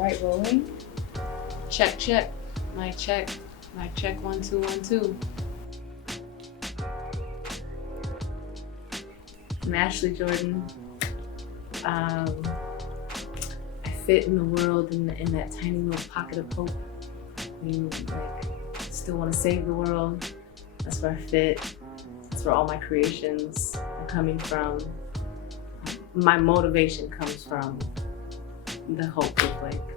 right, rolling. Check, check. Mic check. Mic check, 1 2 1 2. I'm Ashlee Jordan. I fit in the world in that tiny little pocket of hope. You still want to save the world. That's where I fit. That's where all my creations are coming from. My motivation comes from the hope of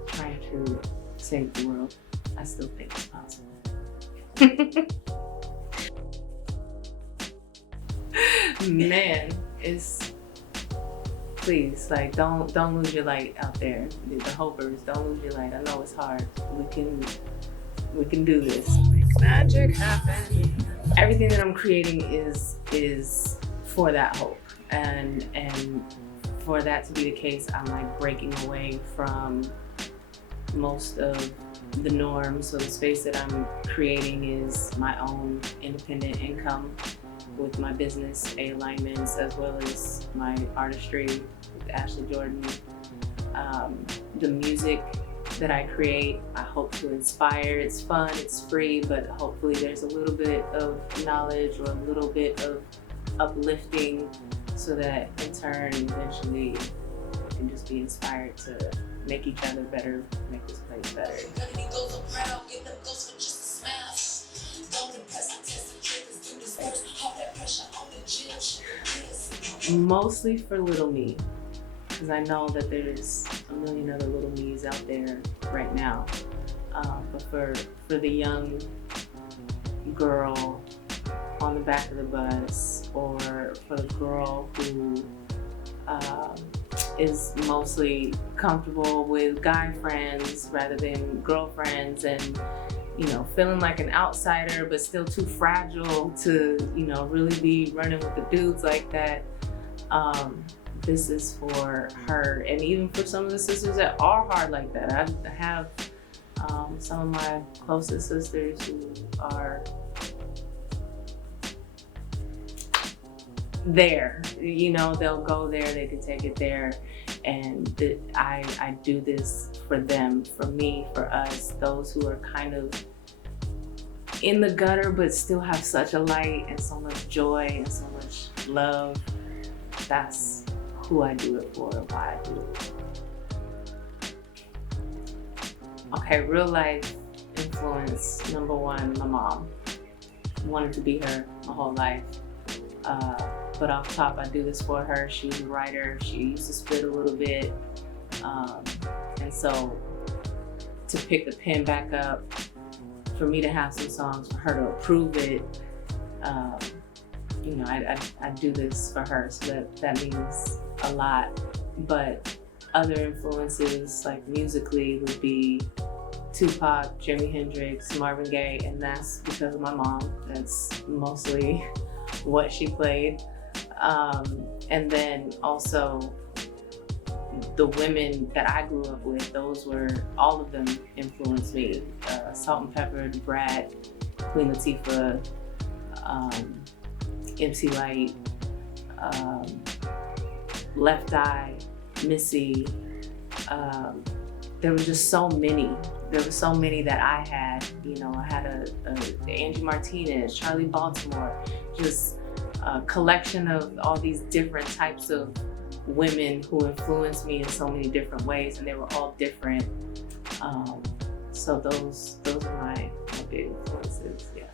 trying to save the world. I still think it's possible. Man, please, don't lose your light out there. The hopers, don't lose your light. I know it's hard. We can do this. Make magic happen. Everything that I'm creating is for that hope, and for that to be the case, I'm breaking away from most of the norms. So the space that I'm creating is my own independent income with my business alignments, as well as my artistry with Ashlee Jordan. The music that I create, I hope to inspire. It's fun, it's free, but hopefully there's a little bit of knowledge or a little bit of uplifting, so that in turn, eventually, we can just be inspired to make each other better, make this place better. Mostly for little me, because I know that there's a million other little me's out there right now. But for the young girl on the back of the bus, or for the girl who is mostly comfortable with guy friends rather than girlfriends, and feeling like an outsider but still too fragile to really be running with the dudes like that. This is for her, and even for some of the sisters that are hard like that. I have some of my closest sisters who are there. They'll go there, they can take it there, and I do this for them, for me, for us, those who are kind of in the gutter but still have such a light and so much joy and so much love. That's who I do it for and why I do it. Okay, real life influence number one, my mom. Wanted to be her my whole life. But off top, I do this for her. She was a writer. She used to spit a little bit. And so to pick the pen back up, for me to have some songs, for her to approve it, I do this for her. So that means a lot. But other influences, musically, would be Tupac, Jimi Hendrix, Marvin Gaye, and that's because of my mom. That's mostly what she played. And then also the women that I grew up with, all of them influenced me. Salt-N-Pepa, Brat, Queen Latifah, MC Lyte, Left Eye, Missy. There were just so many. There were so many that I had. I had a Angie Martinez, Charlie Baltimore, just a collection of all these different types of women who influenced me in so many different ways, and they were all different. So those are my big influences. Yeah.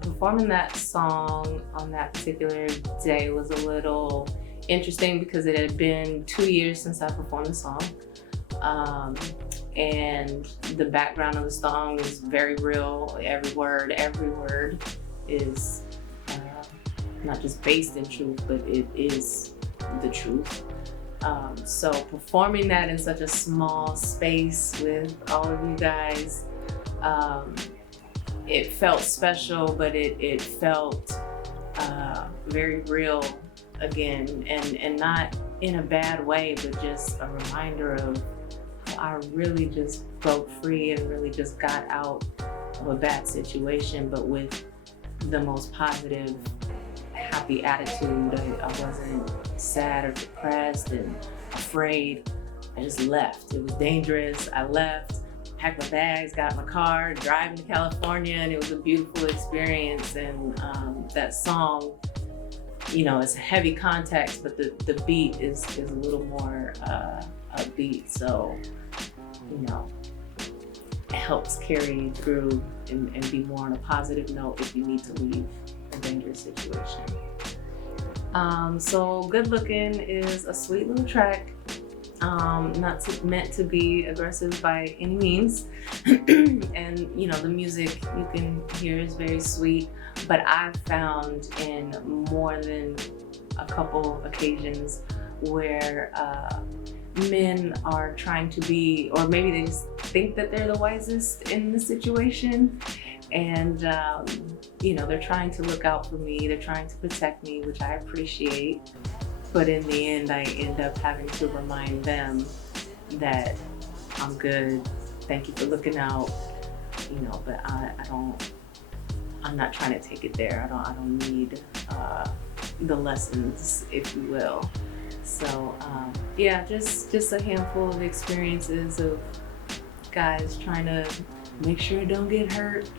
Performing that song on that particular day was a little interesting because it had been 2 years since I performed the song. And the background of the song is very real. Every word is not just based in truth, but it is the truth. So performing that in such a small space with all of you guys, it felt special, but it felt very real again, and not in a bad way, but just a reminder of I really just broke free and really just got out of a bad situation, but with the most positive, happy attitude. I wasn't sad or depressed and afraid. I just left. It was dangerous. I left, packed my bags, got in my car, driving to California, and it was a beautiful experience. And that song, you know, it's a heavy context, but the beat is a little more upbeat. So, you know, it helps carry you through and be more on a positive note if you need to leave a dangerous situation. So Good Looking is a sweet little track. Not meant to be aggressive by any means. And you know, the music you can hear is very sweet, but I've found in more than a couple occasions where men are trying to be, or maybe they just think that they're the wisest in the situation, and you know, they're trying to look out for me, they're trying to protect me, which I appreciate. But in the end, I end up having to remind them that I'm good. Thank you for looking out, you know. But I'm not trying to take it there. I don't need the lessons, if you will. So yeah, just a handful of experiences of guys trying to make sure I don't get hurt,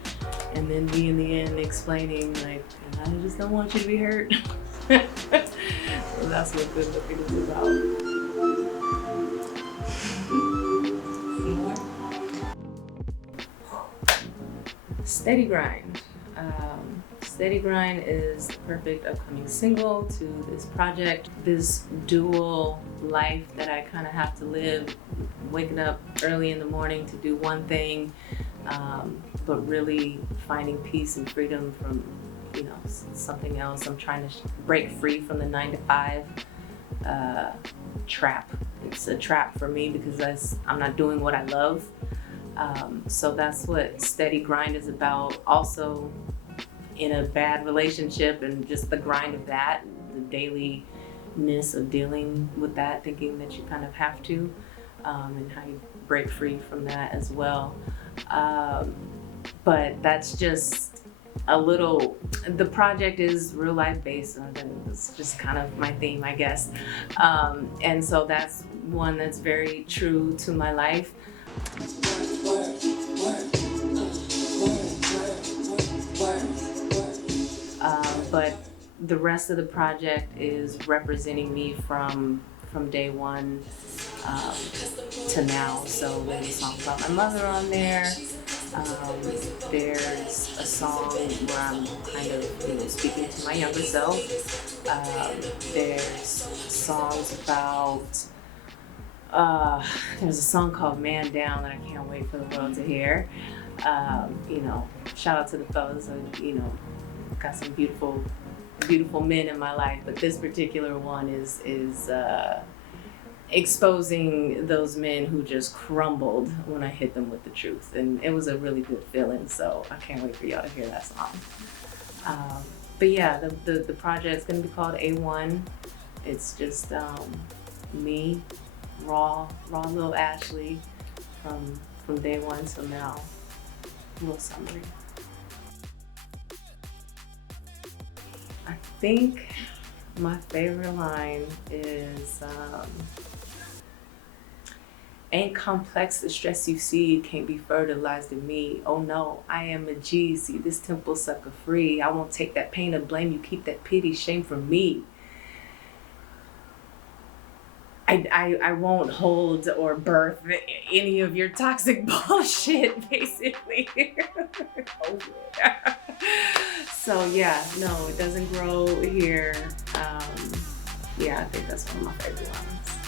and then me in the end explaining like, I just don't want you to be hurt. So that's what Good Looking is about. Steady Grind. Steady Grind is the perfect upcoming single to this project. This dual life that I kind of have to live, waking up early in the morning to do one thing, but really finding peace and freedom from, you know, something else. I'm trying to break free from the 9-to-5 trap. It's a trap for me because I'm not doing what I love. So that's what Steady Grind is about. Also, in a bad relationship and just the grind of that, the dailiness of dealing with that, thinking that you kind of have to, and how you break free from that as well. But that's just a little, the project is real life based, and it's just kind of my theme, I guess. And so that's one that's very true to my life. But the rest of the project is representing me from day one to now. So there's a song about my mother on there. There's a song where I'm kind of, you know, speaking to my younger self. There's songs about, there's a song called Man Down that I can't wait for the world to hear. You know, shout out to the fellas, you know, got some beautiful men in my life, but this particular one is exposing those men who just crumbled when I hit them with the truth, and it was a really good feeling. So I can't wait for y'all to hear that song. But yeah, the project's gonna be called A1. It's just me, raw little Ashlee from day one till now. A little summary. I think my favorite line is, ain't complex the stress you see, can't be fertilized in me. Oh no, I am a G, see this temple sucker free. I won't take that pain or blame you, keep that pity, shame from me. I won't hold or birth any of your toxic bullshit, basically. Oh, yeah. So yeah, no, it doesn't grow here. Yeah, I think that's one of my favorite ones.